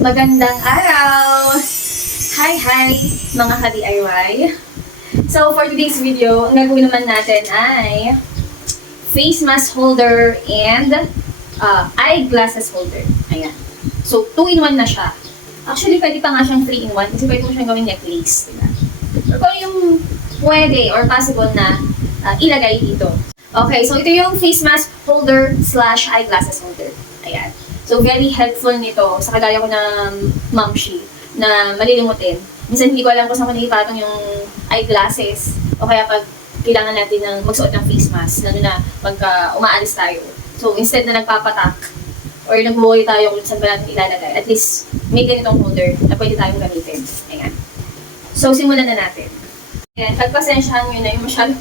Magandang araw! Hi, mga ka-DIY! So, for today's video, ang gagawin naman natin ay face mask holder and eyeglasses holder. Ayan. So, 2-in-1 na siya. Actually, pwede pa nga siyang 3-in-1 kasi pwede mo siyang gawing necklace. Diba? Or kung yung pwede or possible na ilagay dito. Okay, so ito yung face mask holder slash eyeglasses holder. Ayan. So, very helpful nito sa kagaya ko na mamshi na malilimutin. Minsan hindi ko alam kung saan ko naipatong yung eyeglasses o kaya pag kailangan natin ng magsuot ng face mask, lalo na pagka umaalis tayo. So, instead na nagpapatak or nag-worry tayo kung saan ba natin ilalagay, at least may ganitong holder na pwede tayong gamitin. Ayan. So, simulan na natin. Ayan, pagpasensyahan nyo na yung masyadong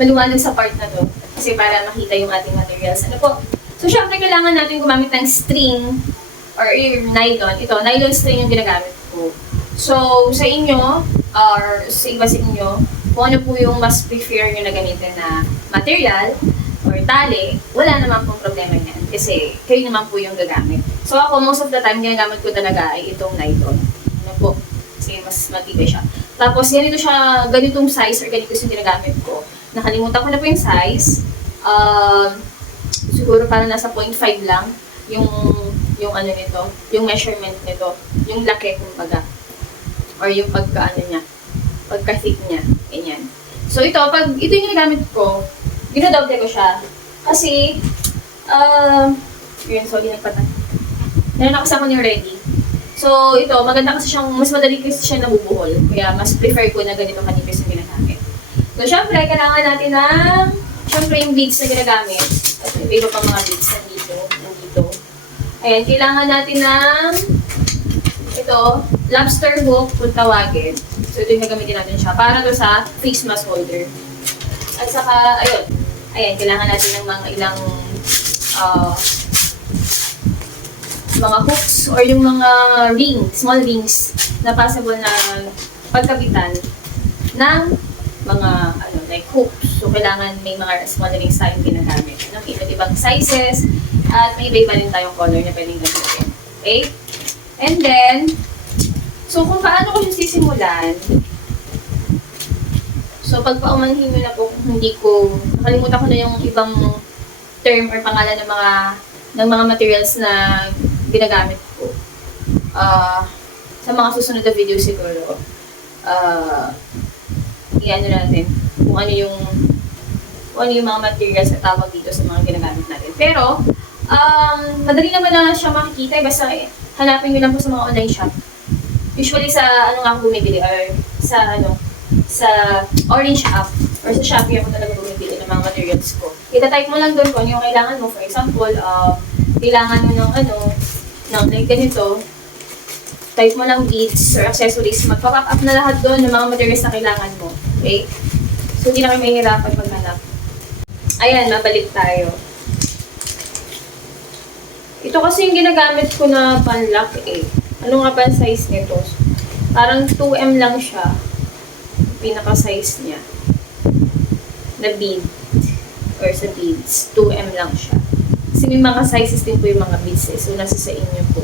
maluwanag sa part na to kasi para makita yung ating materials. Ano po? So, syempre, kailangan natin gumamit ng string or nylon. Ito, nylon string yung ginagamit ko. So, sa inyo, or sa iba sa inyo, kung ano po yung mas prefer nyo na gamitin na material or tali, wala naman pong problema yan. Kasi, kayo naman po yung gagamit. So, ako, most of the time, ginagamit ko talaga ay itong nylon. Ano po? Kasi mas matibay siya. Tapos, ganito siya, ganitong size or ganito yung ginagamit ko. Nakalimutan ko na po yung size. Siguro parang nasa 0.5 lang yung ano nito, yung measurement nito, yung laki kumbaga. Or yung pagka-ano niya, pagka-thick niya, ganyan. So ito, pag ito yung ginagamit ko, dinodoble ko siya. Kasi, yun, sorry, nagpatay. Meron ako sa akin yung ready. So ito, maganda kasi siyang, mas madali kasi siya nabubuhol. Kaya mas prefer ko na ganito kanipis yung ginagamit. So syempre, kailangan natin ng, syempre yung beads na ginagamit. At may iba pang mga beads nandito. Ayan, kailangan natin ng ito, lobster hook kung tawagin. So ito yung gagamitin natin siya para to sa face mask holder. At saka, ayun. Ayan, kailangan natin ng mga ilang mga hooks or yung mga rings, small rings na possible na pagkabitan ng mga like hooks. So, kailangan may mga small rings tayong ginagamit. Ng iba't ibang sizes at may iba-iba rin tayong color na pwedeng gamitin. Okay? And then, so kung paano ko siya sisimulan, so pagpaumanhin nyo na po kung hindi ko, nakalimutan ko na yung ibang term or pangalan ng mga materials na ginagamit ko. Sa mga susunod na video siguro, i-ano natin kung ano yung mga materials na tawag dito sa mga ginagamit natin. Pero, madali naman na siya makikita. Basta hanapin nyo lang po sa mga online shop. Usually sa ano nga ako bumibili or sa Orange app or sa Shopee ako talaga bumibili ng mga materials ko. Ita-type mo lang doon kung ano yung kailangan mo. For example, kailangan mo ng like ganito. Type mo lang beads or accessories. Magpa-pop up na lahat doon ng mga materials na kailangan mo. Okay? So, hindi na kayo mahihirapan maghanap. Ayan, mabalik tayo. Ito kasi yung ginagamit ko na panlock eh. Ano nga ba ang size nito? Parang 2M lang siya. Pinaka-size niya. Na bead. Or sa beads. 2M lang siya. Kasi may mga sizes din po yung mga beads eh. So, nasa sa inyo po.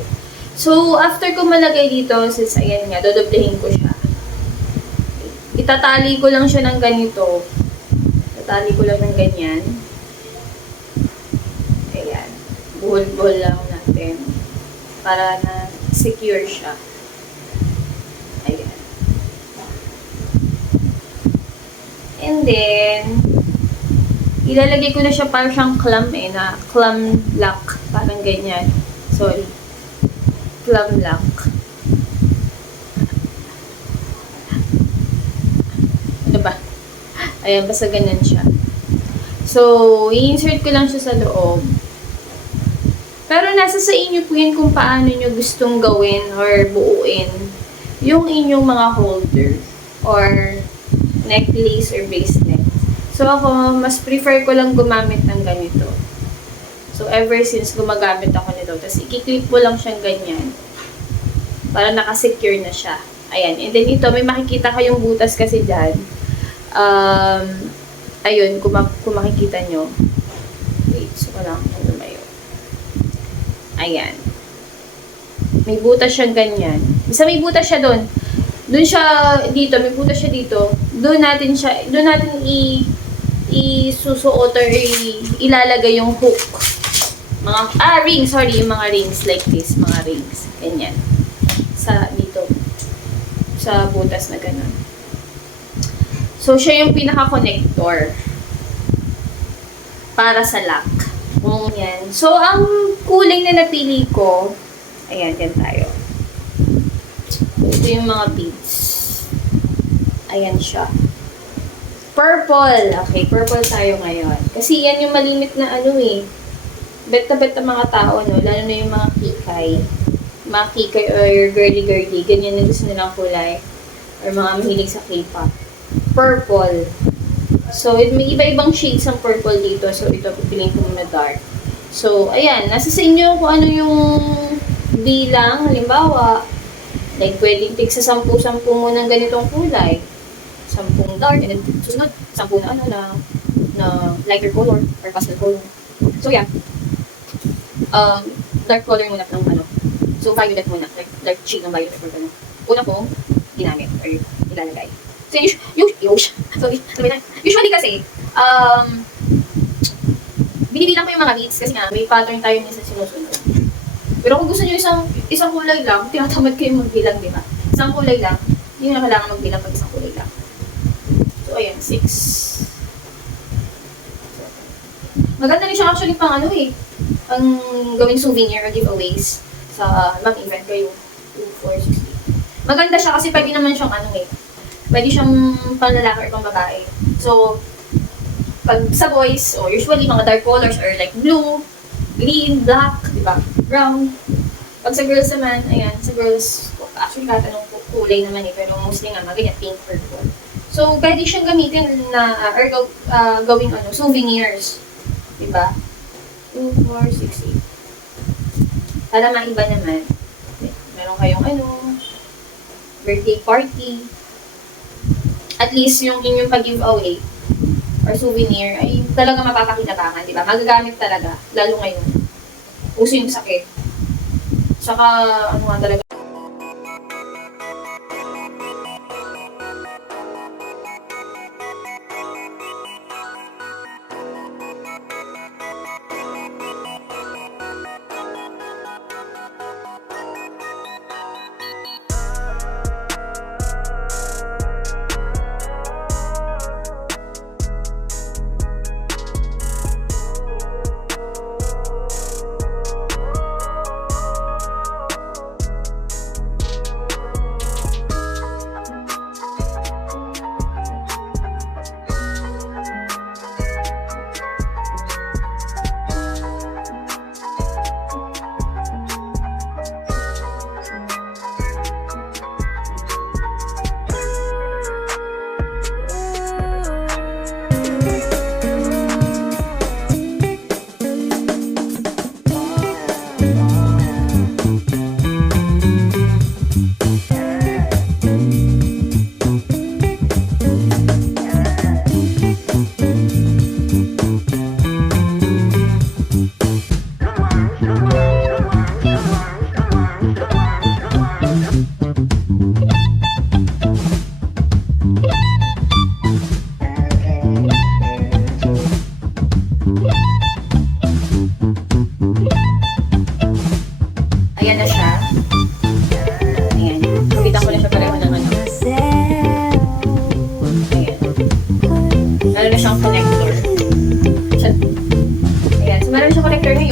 So, after ko malagay dito, since ayan nga, dodoblehin ko siya. Itatali ko lang siya ng ganito. Itatali ko lang ng ganyan. Ayan. Buhol-buhol lang natin. Para na secure siya. Ayan. And then, ilalagay ko na siya parang siyang clam eh, na clam lock. Parang ganyan. Sorry. Clam lock. Ano ba? Ayan, basta ganyan siya. So, i-insert ko lang siya sa loob. Pero nasa sa inyo po yun kung paano nyo gustong gawin or buuin yung inyong mga holder or necklace or bracelet. So, ako, mas prefer ko lang gumamit ng ganito. So, ever since gumagamit ako nito, tapos i-clip mo lang siyang ganyan para nakasecure na siya. Ayan. And then ito, may makikita kayong butas kasi dyan. Ayun, kung makikita nyo. Wait, so ko lang lumayo. Ayan. May butas siyang ganyan. Basta may butas siya doon. Doon siya dito, may butas siya dito. Doon natin isusuot or ilalagay yung hook. Rings, sorry, yung mga rings like this, mga rings. Ganyan. Dito. Sa butas na ganun. So, siya yung pinaka-connector para sa lock. Yan. So, ang kulay na napili ko, ayan, yan tayo. Ito yung mga beads. Ayan siya. Purple. Okay, purple tayo ngayon. Kasi yan yung malimit na bet na mga tao, no? Lalo na yung mga kikay. Mga kikay or girly-girly. Ganyan yung gusto nilang kulay. Or mga mahilig sa K-pop. Purple. So, may iba-ibang shades ng purple dito. So, ito, pipiliin ko muna dark. So, ayan. Nasa sa inyo kung ano yung bilang. Halimbawa, like, pwedeng tig sa 10-10 mo ng ganitong kulay. 10 dark, and then sunod, 10 na lighter color or pastel color. So, yeah. Dark color muna ng So, violet muna. Like, dark shade ng violet or gano'n. Una kong ginamit or ilalagay. So, usually kasi, binibilang ko yung mga beads kasi nga, may pattern tayo niya sa sinusunod. Pero kung gusto nyo isang kulay lang, tinatamad kayo magbilang, di ba? Isang kulay lang, hindi na kailangan magbilang pag isang kulay lang. So, ayan, 6. Maganda rin siya actually pang ang gawing souvenir or giveaways sa mag-event kayo. 2, 4, 6, 8. Maganda siya kasi pwede naman siyang pwede siyang pang lalaki or pang babae. So, pag sa boys, usually mga dark colors or like blue, green, black, di ba? Brown. Pag sa girls naman, ayan, sa girls, actually kahit anong kulay naman pero mostly nga ganyan, pink, purple. So, pwede siyang gamitin na, or gawing souvenirs. Di ba? 2, 4, 6, 8. Para maiba naman. Meron kayong birthday party. At least yung inyong pag-giveaway or souvenir ay talaga mapapakinabangan, di ba? Magagamit talaga, lalo ngayon. Uso yung sakit. Saka, talaga.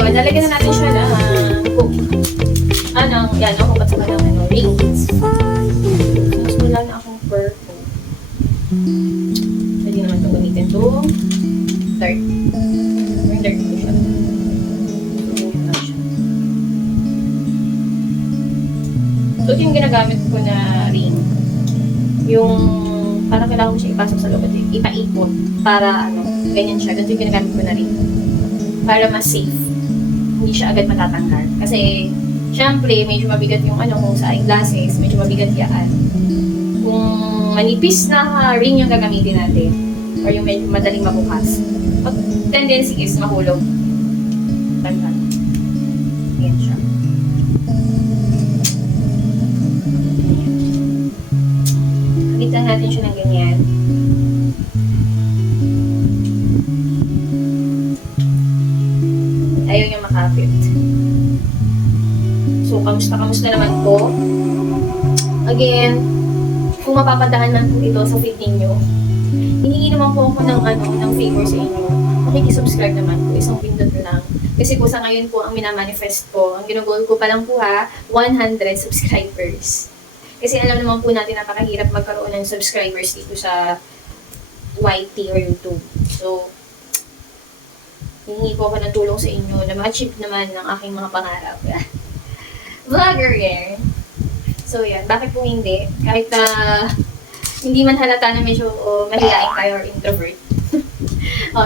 Lalagyan na natin siya ng hook. Yan, hukat sa kanang rings. Mas wala na akong purple. Pwede naman itong gamitin ito. Dark. Yung dark ko siya. Subuhin lang siya. So, ito yung ginagamit ko na ring. Yung, parang kailangan mo siya ipasok sa loob at ipaikot. Para, ganyan siya. Ganito yung ginagamit ko na ring. Para mas safe. Hindi siya agad matatanggal. Kasi, syempre, medyo mabigat yung kung sa eyeglasses, medyo mabigat yan. Kung manipis na ring yung gagamitin natin, or yung medyo madaling mabukas, tendency is mahulog. Tanggal. Ayan siya. nakakapit. So, kamusta naman po? Again, kung mapapadaan man po ito sa feed ninyo, hihingi naman po ako ng favor sa inyo. Makikisubscribe naman po, isang pindot lang. Kasi po sa ngayon po, ang minamanifest ko, ang ginugol ko pa lang po 100 subscribers. Kasi alam naman po natin, napakahirap magkaroon ng subscribers dito sa YT or YouTube. So, hihingi po ako ng tulong sa inyo na ma-achieve naman ng aking mga pangarap. Vlogger yan. So, yan. Bakit po hindi? Kahit na hindi man halata na medyo mahihain tayo or introvert.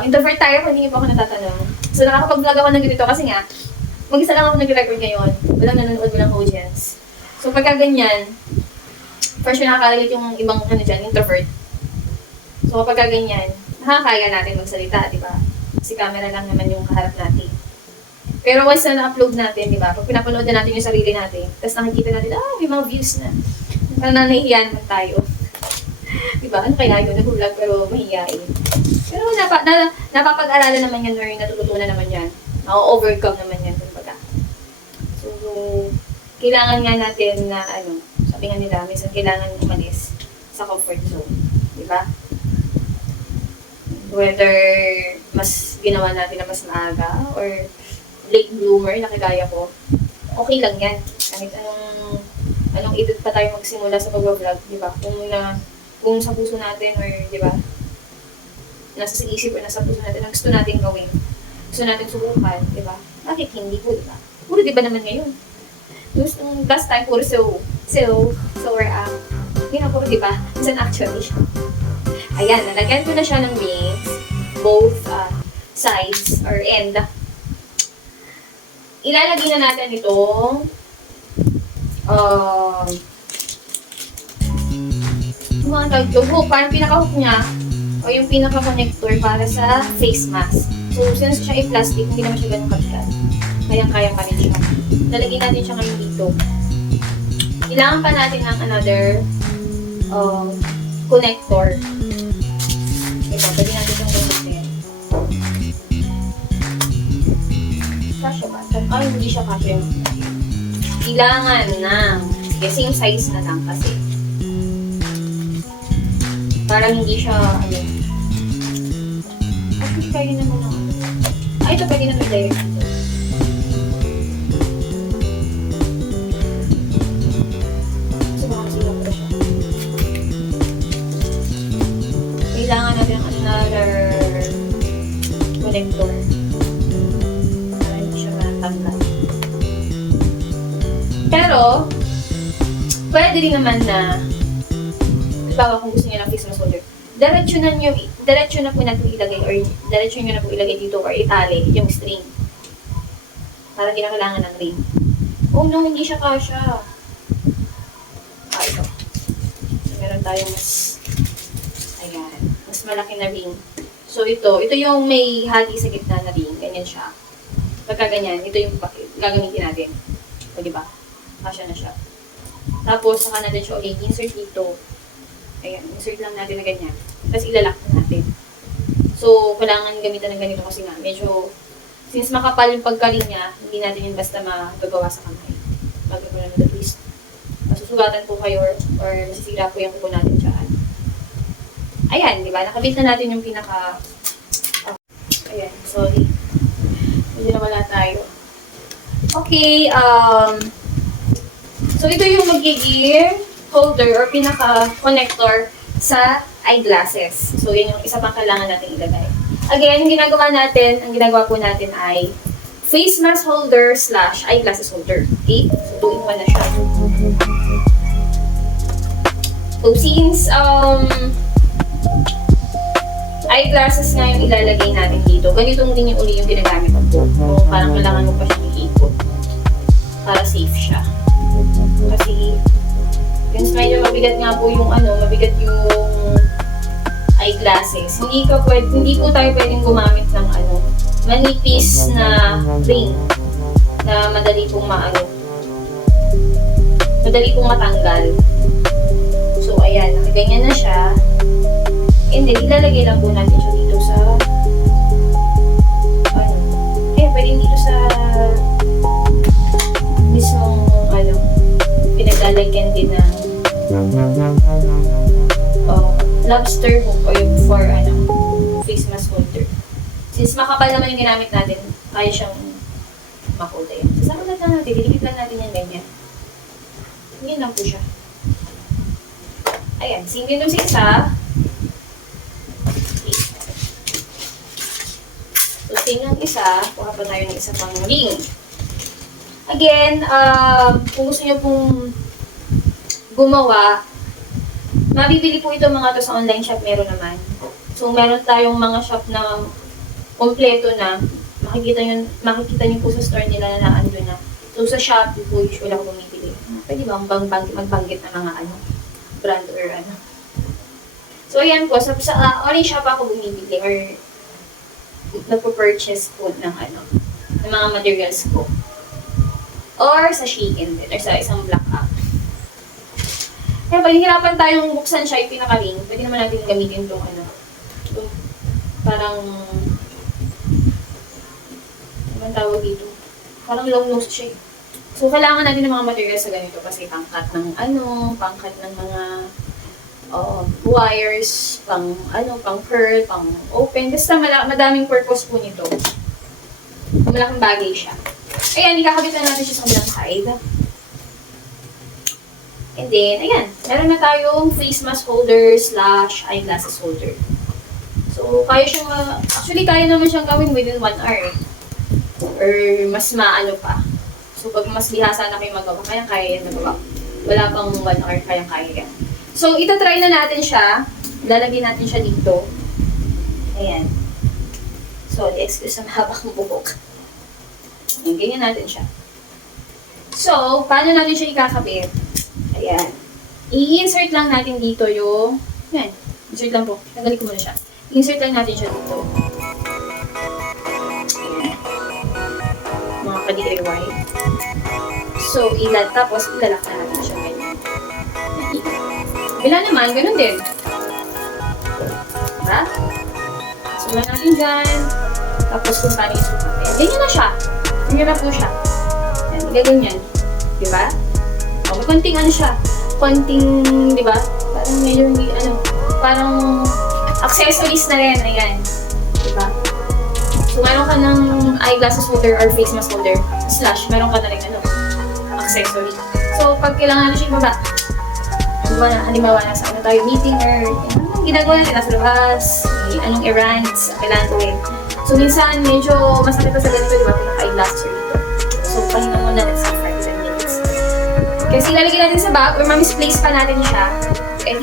Introvert tayo kung hindi po ako natatanong. So, nakakapag-vlog ako ng ganito kasi nga, mag-isa lang ako nag-record ngayon. Walang nanonood, walang audience. So, pagka ganyan, first yung nakaka-relate yung ibang introvert. So, kapag ganyan, nakakaya natin magsalita, di ba? Kasi camera lang naman yung kaharap natin. Pero once na na-upload natin, di ba? Pag pinapanood na natin yung sarili natin, tapos nakikita natin, may mga views na. Parang nahihiyan naman tayo. Di ba? Ano kaya yun? Nag-vlog pero mahihiyain. Pero napapag-aralan naman yan or natututunan naman yan. Na-overcome naman yan, kumbaga. So, kailangan nga natin na, sabi nga nila, minsan kailangan umalis sa comfort zone. Di ba? Whether mas ginawa natin na mas maaga or late bloomer na kagaya ko, okay lang yan. Kahit anong edad pa tayo magsimula sa pag-vlog, di ba? Kung sa puso natin or, di ba, nasa isip or nasa puso natin, ang gusto natin gawin, gusto natin subukan, di ba? Bakit hindi po, di ba? Puro di ba naman ngayon? Last time, puro so we're hindi na puro di ba? Minsan actually. Ayan, nalagyan ko na siya ng wings, both sides or end. Ilalagay na natin itong parang pinaka-hook niya o yung pinaka-connector para sa face mask. So, since siya ay plastic, hindi naman siya ganun kabigat. Kayang-kayang pa rin siya. Lalagay natin siya ngayon dito. Kailangan pa natin ng another connector. Ito, pwede natin itong gamitin. Kasya ba? Ay, hindi siya kasya. Kailangan ng, same size na lang kasi. Parang hindi siya, actually, kaya naman ako. Ito pwede naman direct dito. So, makakasila ko siya. Kailangan natin ng another connector. Para hindi siya matanggal. Pero, pwede rin naman na, halimbawa kung gusto niyo ng face mask holder, diretso na po natin ilagay or diretso nyo na po ilagay dito or itali yung string. Para di na kailangan ng ring. Oh no, hindi siya kasha. Ito. So, meron tayong mas malaki na ring. So, ito yung may hati sa gitna na ring. Ganyan siya. Pagka ganyan, ito yung gagamitin natin. O, diba? Kasha na siya. Tapos, saka natin siya ulit insert dito. Ayan, insert lang natin na ganyan. Tapos, ilalak natin. So, kailangan gamitan ng ganito kasi nga, medyo, since makapal yung pagkaling niya, hindi natin yun basta magagawa sa kamay. Magagawa naman the twist. Masusugatan po kayo or masisira po yung kuko natin dyan. Ayan, di ba? Nakabit na natin yung pinaka... ayan, sorry. Hindi na wala tayo. Okay, so ito yung magiging holder or pinaka-connector sa eyeglasses. So, yun yung isa pang kailangan natin ilagay. Again, ang ginagawa po natin ay face mask holder / eyeglasses holder. Okay? So, 2-in-1 na siya. So, since eyeglasses nga yung ilalagay natin dito, ganito din yung uli yung ginagamit ko. So, parang kailangan mo pa siyang iikot para safe siya. Kasi, since medyo mabigat nga po yung mabigat yung eyeglasses, hindi po tayo pwedeng gumamit ng manipis na ring na madali pong matanggal. So, ayan, nakaganyan na siya. And then, ilalagay lang po natin siya dito sa pwede dito sa lobster hook o yung for face mask holder. Since makapal naman yung ginamit natin, kaya siyang mahold. Ayan. Sasakulat lang natin, dinikit lang natin yan ganyan. Ganyan lang po siya. Ayan, same din sa isa. Okay. So, same ng isa, kuha pa tayo ng isa pang ring. Again, kung gusto nyo pong gumawa, mabibili po ito mga to sa online shop, meron naman. So, meron tayong mga shop na kompleto na, makikita nyo po sa store nila na naando na. So, sa Shopee po, usually ako bumibili. Pwede ba magbanggit ng mga brand or So, ayan po, sa online shop ako bumibili or nagpo-purchase po ng mga materials ko. Or sa Shein din, or sa isang black app. Kaya pag hihirapan tayong buksan siya, yung pinaka-ring, pwede naman natin gamitin itong parang, ano tawag dito? Parang long nose siya. So, kailangan natin ng mga materials sa ganito kasi pangkat ng pangkat ng mga wires, pang curl, pang open. Basta madaming purpose po nito. Malaking bagay siya. Ayan, ikakabit na natin siya sa kabilang side. And then, ayan, meron na tayong face mask holder / eyeglasses holder. So, kaya siyang, actually, kaya naman siyang gawin within 1 hour. Or mas maano pa. So, pag mas bihasa na kayo magawa, kaya yan nagawa. Wala pang 1 hour, kaya yan. So, itatry na natin siya. Lalagyan natin siya dito. Ayan. So, excuse ang haba ng buhok. Ayan, ganyan natin siya. So, paano natin siya ikakabit? Ayan. I-insert lang natin dito yung... Ayan. Insert lang po. Tagalin ko muna siya. Insert lang natin siya dito. Mga ka-DIY. So, tapos ilalak na natin siya ganyan. Bila naman, ganun din. Diba? So, lang natin dyan. Tapos kung paano yung sukat. Ayan, ganyan na siya. Ganyan na po siya. Ayan, ganyan. Diba? O, may konting siya. Konting, diba? Parang medyo hindi, parang accessories na rin. Ayan. Diba? So, meron ka ng eyeglasses holder or face mask holder / meron ka na rin accessory. So, pag kailangan natin siya ibaba, halimbawa nasa tayo meeting or ginagawa natin nasa labas, anong errands, kailangan gawin. So, minsan medyo masakit pa sa ganito, diba? Pinaka-eyeglasses dito. So, pahinga muna natin sa 5-10 minutes. Kasi ilalagay natin sa bag or ma-misplace pa natin siya, eh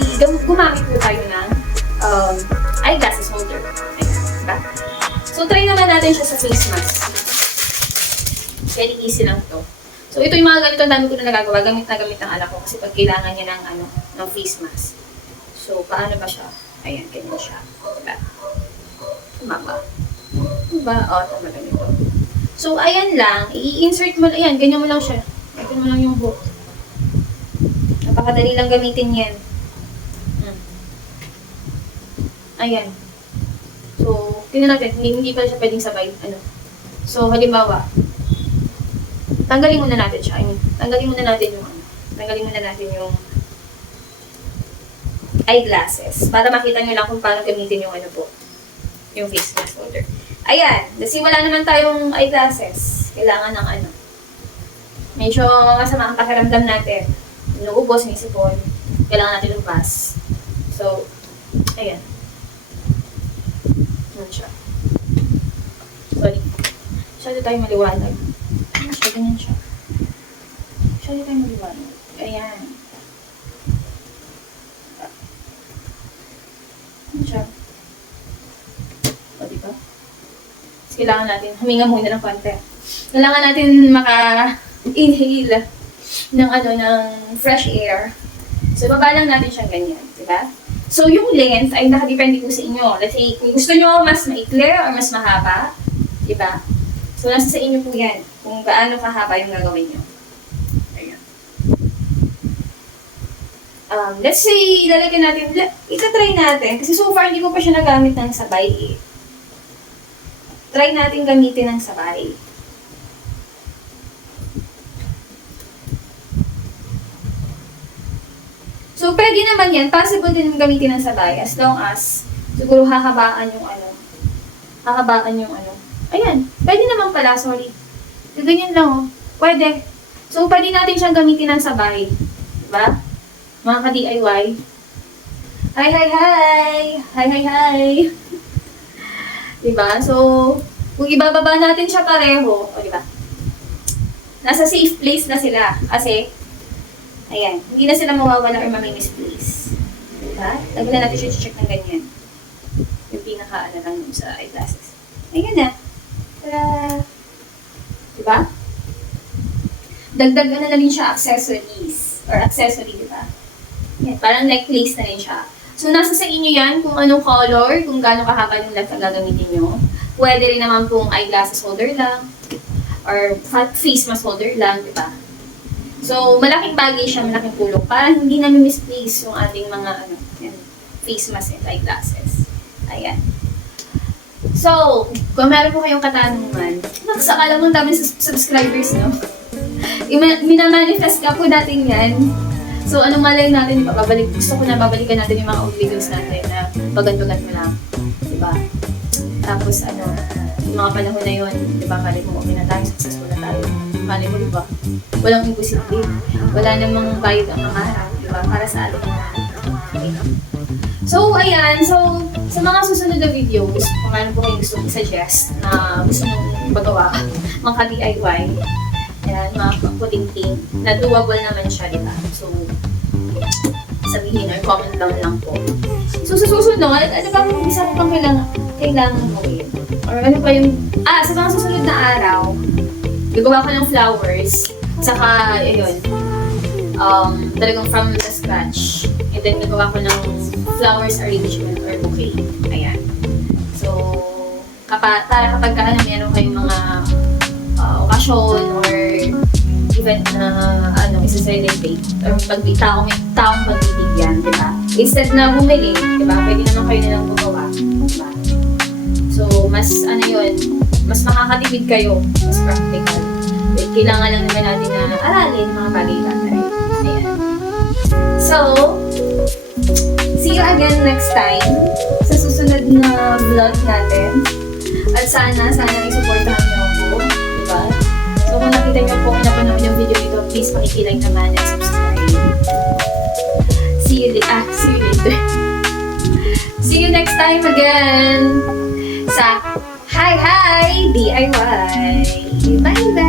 gumamit po tayo ng eyeglasses holder. Ayan, diba? So, try naman natin siya sa face mask. Very easy lang to. So, ito yung mga ganito, ang dami ko na nagagawa. Gamit na gamit ng anak ko kasi pag kailangan niya ng face mask. So, paano ba siya? Ayan, ganyan siya. Diba? Tama ba? Diba? O, tama ganito. So, ayan lang. I-insert mo, ayan, ganyan mo lang siya. Ganyan mo lang yung book. Napakadali lang gamitin yan. Ayan. So, tingnan natin. Hindi pa siya pwedeng sabay. So, halimbawa, tanggalin muna natin siya. Tanggalin muna natin yung eyeglasses. Para makita nyo lang kung paano gamitin yung yung face mask holder. Ayan. Kasi wala naman tayong eyeglasses. Kailangan ng medyo masama ang pakiramdam natin. Inuubos, inisipon. Kailangan natin lumpas. So, ayan. Ayan siya. Sorry. Masyado tayo maliwanag. Ganyan siya. Masyado tayo maliwanag. Ayan. Ayan siya. O, diba? Kailangan natin, huminga muna ng konti. Kailangan natin maka-inhale ng fresh air. So, baba lang natin siyang ganyan. Diba? So, yung length ay nakadepende po sa inyo. Let's say, kung gusto nyo mas maikli or mas mahaba, diba? So, nasa sa inyo po yan. Kung gaano kahaba yung gagawin nyo. Ayan. Let's say, lalagyan natin, itatry natin. Kasi so far, hindi ko pa siya nagamit ng sabay. Try natin gamitin ng sabay. So, So, pwede naman yan. Possible din gamitin ng sabay as long as siguro hahabaan yung ano. Ayan. Pwede naman pala, sorry. So, ganyan lang oh. Pwede. So, pwede natin siyang gamitin ng sabay. Diba? Mga ka-DIY. Hi! Hi! Diba? So, kung ibababa natin siya pareho, o diba? Nasa safe place na sila. Kasi, ayan, hindi na sila mawawala or mamimisplace. Diba? Lagi na natin siya check ng ganyan. Yung pinaka-ano lang yung sa eyeglasses. Ayan na. Tara! Diba? Dagdag na rin siya accessories. Or accessory, diba? Yan, parang necklace na rin siya. So, nasa sa inyo yan kung anong color, kung gaano kahaba yung left na gagamitin nyo. Pwede rin naman pong eyeglasses holder lang. Or face mask holder lang, diba? So, malaking bagay siya, malaking tulong. Para hindi namin misplace yung ating mga yan, face mask and eyeglasses. Ayan. So, kung meron po kayong katanungan, nagsakala mo dami subscribers, no? Minamanifest ka po natin yan. So, anong malay natin, gusto ko na babalikan natin yung mga old videos natin na paganto-ganto lang. Diba? Tapos, yung mga panahon na yun, diba, malay mo, okay na tayo, successful na tayo. Malay mo, diba? Walang imposible. Wala namang bayad ang mangarap, diba? Para sa atin. Okay. So, ayan. So, sa mga susunod na videos, kung ano po kayo gusto i-suggest na gusto nyo magawa, mga DIY, ayan, mga puting-ting, na doable naman siya, diba? So, sabihin or comment down lang po. So, sa susunod, ano bang isa ko pang kailangan gawin? Or ano pa yung, sa mga susunod na araw, gagawa ko ng flowers, saka, ayun, talagang from the scratch. And then, gagawa ko ng flowers arrangement or bouquet. Ayan. So, para kapag meron kayong mga okasyon or event na isa-celebrate or may taong pagbibigyan, di ba? Instead na bumili, di ba? Pwede naman kayo nilang gumawa, di ba? So, mas mas makakatipid kayo, mas practical. Kailangan lang naman natin na aralin mga bagay-bagay. Ayan. So, see you again next time sa susunod na vlog natin. At sana i-supportahan niyo ako, di ba? So, kung nakita niyo po napanood yung video nito, please pakikilike naman and subscribe. See you later. See you next time again sa Hi DIY. Bye!